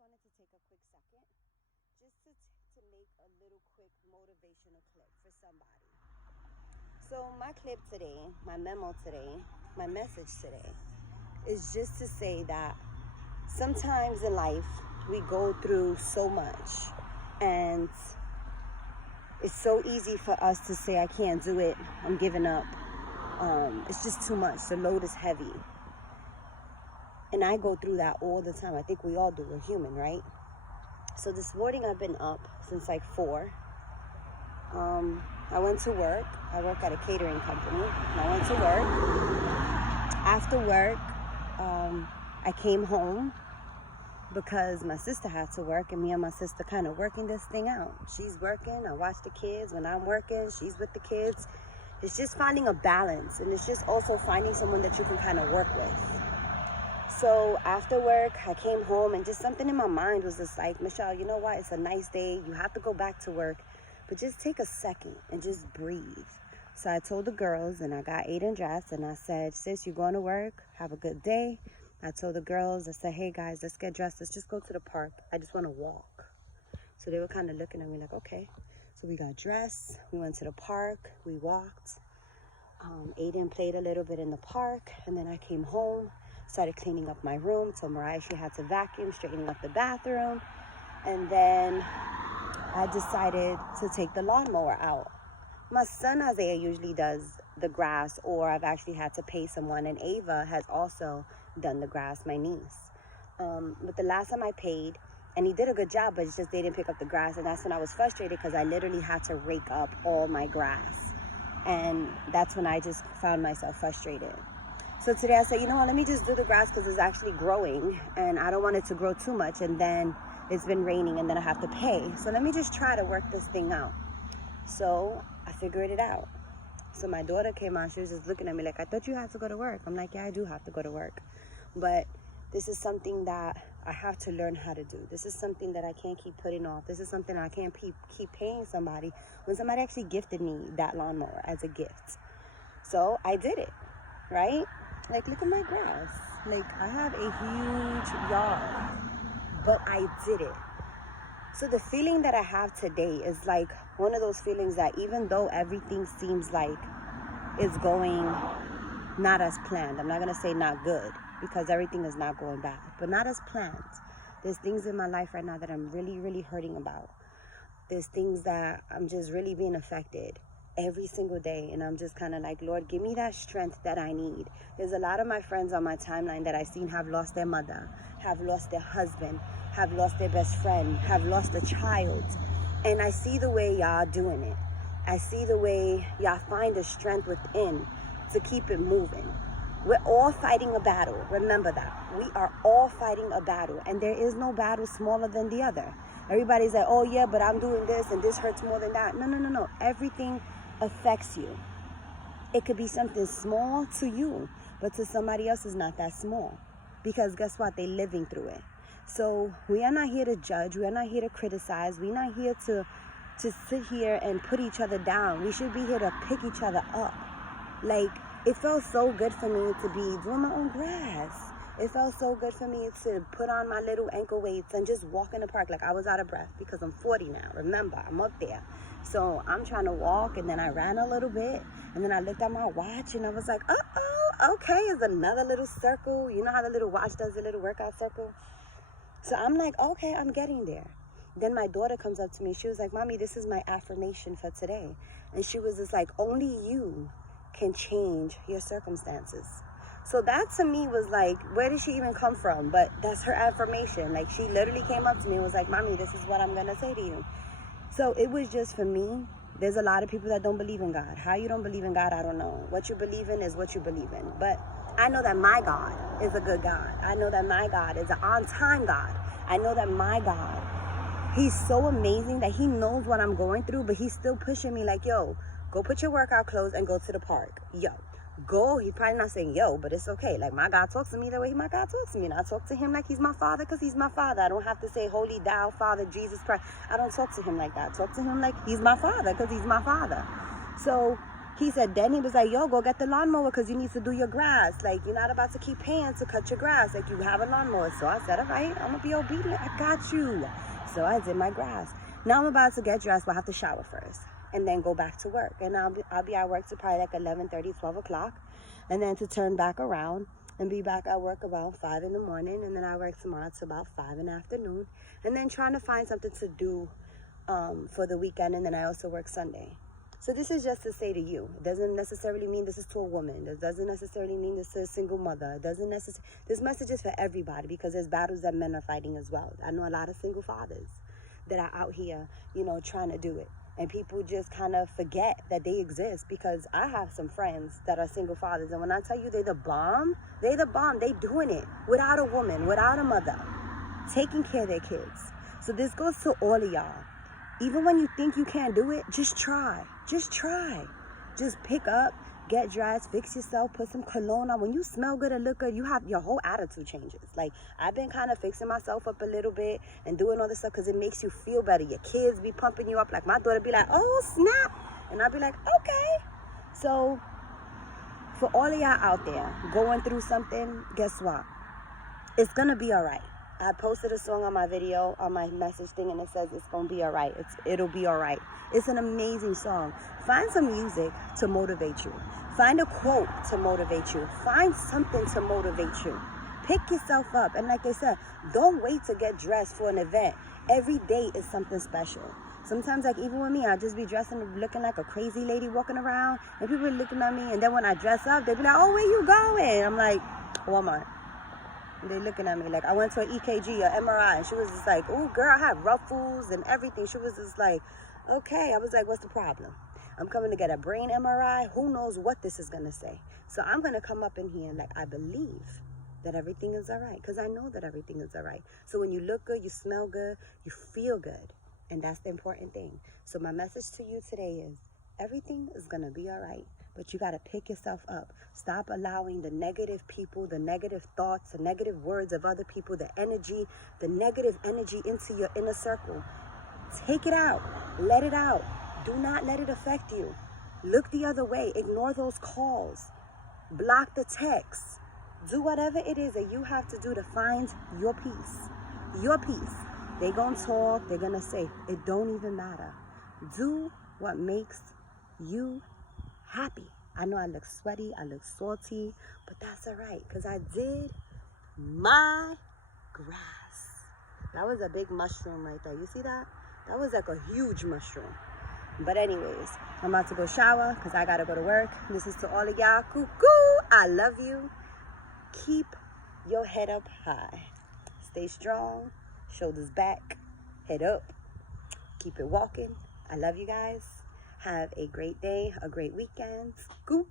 wanted to take a quick second just to make a little quick motivational clip for somebody. So my clip today, my memo today, my message today is just to say that sometimes in life we go through so much, and it's so easy for us to say, I can't do it, I'm giving up. It's just too much, the load is heavy. And I go through that all the time. I think we all do, we're human, right? So this morning I've been up since like 4. I went to work. I work at a catering company. And I went to work. After work, I came home because my sister had to work, and me and my sister kind of working this thing out. She's working, I watch the kids. When I'm working, she's with the kids. It's just finding a balance, and it's just also finding someone that you can kind of work with. So after work, I came home, and just something in my mind was just like, Michelle, you know what? It's a nice day. You have to go back to work, but just take a second and just breathe. So I told the girls, and I got Aiden dressed, and I said, sis, you going to work? Have a good day. I told the girls, I said, hey guys, let's get dressed. Let's just go to the park. I just want to walk. So they were kind of looking at me like, okay. So we got dressed. We went to the park. We walked. Aiden played a little bit in the park, and then I came home, started cleaning up my room. Told Mariah she had to vacuum, straightening up the bathroom. And then I decided to take the lawnmower out. My son Isaiah usually does the grass, or I've actually had to pay someone, and Ava has also done the grass, my niece. But the last time I paid, and he did a good job, but it's just they didn't pick up the grass, and that's when I was frustrated because I literally had to rake up all my grass. And that's when I just found myself frustrated. So today I said, you know what, let me just do the grass because it's actually growing, and I don't want it to grow too much, and then it's been raining, and then I have to pay. So let me just try to work this thing out. So I figured it out. So my daughter came out. She was just looking at me like, I thought you had to go to work. I'm like, yeah, I do have to go to work. But this is something that I have to learn how to do. This is something that I can't keep putting off. This is something I can't keep paying somebody when somebody actually gifted me that lawnmower as a gift. So I did it, right? Like, look at my grass. Like, I have a huge yard, but I did it. So the feeling that I have today is like one of those feelings that even though everything seems like it's going not as planned, I'm not going to say not good, because everything is not going bad, but not as planned. There's things in my life right now that I'm really, really hurting about. There's things that I'm just really being affected every single day, and I'm just kind of like, Lord, give me that strength that I need. There's a lot of my friends on my timeline that I've seen have lost their mother, have lost their husband, have lost their best friend, have lost a child, and I see the way y'all doing it. I see the way y'all find the strength within to keep it moving. We're all fighting a battle. Remember that. We are all fighting a battle, and there is no battle smaller than the other. Everybody's like, oh yeah, but I'm doing this and this hurts more than that. No. Everything affects you. It could be something small to you, but to somebody else is not that small, because guess what? They're living through it. So we are not here to judge. We are not here to criticize. We're not here to sit here and put each other down. We should be here to pick each other up. Like, it felt so good for me to be doing my own grass. It felt so good for me to put on my little ankle weights and just walk in the park. Like, I was out of breath because I'm 40 now. Remember, I'm up there. So I'm trying to walk, and then I ran a little bit, and then I looked at my watch, and I was like, okay, it's another little circle. You know how the little watch does a little workout circle? So I'm like, okay, I'm getting there. Then my daughter comes up to me. She was like, Mommy, this is my affirmation for today. And she was just like, only you can change your circumstances. So that to me was like, where did she even come from? But that's her affirmation. Like, she literally came up to me and was like, Mommy, this is what I'm going to say to you. So it was just, for me, there's a lot of people that don't believe in God. How you don't believe in God, I don't know. What you believe in is what you believe in. But I know that my God is a good God. I know that my God is an on-time God. I know that my God, He's so amazing that He knows what I'm going through, but He's still pushing me like, yo, go put your workout clothes and go to the park. Yo, go. He's probably not saying yo, but it's okay. Like, my God talks to me the way my God talks to me. And I talk to Him like He's my Father because He's my Father. I don't have to say, Holy Thou, Father, Jesus Christ. I don't talk to Him like that. I talk to Him like He's my Father because He's my Father. So He said, then he was like, yo, go get the lawnmower because you need to do your grass. Like, you're not about to keep paying to cut your grass. Like, you have a lawnmower. So I said, all right, I'm going to be obedient. I got you. So I did my grass. Now I'm about to get dressed. Well, I have to shower first and then go back to work. And I'll be at work to probably like 11:30, 12 o'clock. And then to turn back around and be back at work about 5 in the morning. And then I work tomorrow to about 5 in the afternoon. And then trying to find something to do for the weekend. And then I also work Sunday. So this is just to say to you, it doesn't necessarily mean this is to a woman. This doesn't necessarily mean this is a single mother. It doesn't necessarily, this message is for everybody because there's battles that men are fighting as well. I know a lot of single fathers that are out here, you know, trying to do it. And people just kind of forget that they exist because I have some friends that are single fathers. And when I tell you they're the bomb. They doing it without a woman, without a mother, taking care of their kids. So this goes to all of y'all. Even when you think you can't do it, just try. Just try. Just pick up, get dressed, fix yourself, put some cologne on. When you smell good and look good, your whole attitude changes. Like, I've been kind of fixing myself up a little bit and doing all this stuff because it makes you feel better. Your kids be pumping you up. Like, my daughter be like, oh, snap. And I'll be like, okay. So, for all of y'all out there going through something, guess what? It's going to be all right. I posted a song on my video, on my message thing, and it says it's going to be all right. It'll be all right. It's an amazing song. Find some music to motivate you. Find a quote to motivate you. Find something to motivate you. Pick yourself up. And like I said, don't wait to get dressed for an event. Every day is something special. Sometimes, like, even with me, I'll just be dressing, looking like a crazy lady walking around, and people are looking at me, and then when I dress up, they be like, oh, where you going? I'm like, Walmart. They looking at me like, I went to an EKG or MRI, and she was just like, oh, girl, I have ruffles and everything. She was just like, okay. I was like, what's the problem? I'm coming to get a brain MRI. Who knows what this is going to say? So I'm going to come up in here and like, I believe that everything is all right because I know that everything is all right. So when you look good, you smell good, you feel good. And that's the important thing. So my message to you today is everything is going to be all right. But you got to pick yourself up. Stop allowing the negative people, the negative thoughts, the negative words of other people, the negative energy into your inner circle. Take it out. Let it out. Do not let it affect you. Look the other way. Ignore those calls. Block the texts. Do whatever it is that you have to do to find your peace. Your peace. They're going to talk. They're going to say, it don't even matter. Do what makes you happy. I know I look sweaty, I look salty, but that's all right because I did my grass. That was a big mushroom right there. You see that? That was like a huge mushroom. But anyways, I'm about to go shower because I got to go to work. This is to all of y'all. Cuckoo, I love you. Keep your head up high. Stay strong, shoulders back, head up. Keep it walking. I love you guys. Have a great day, a great weekend. Cuckoo!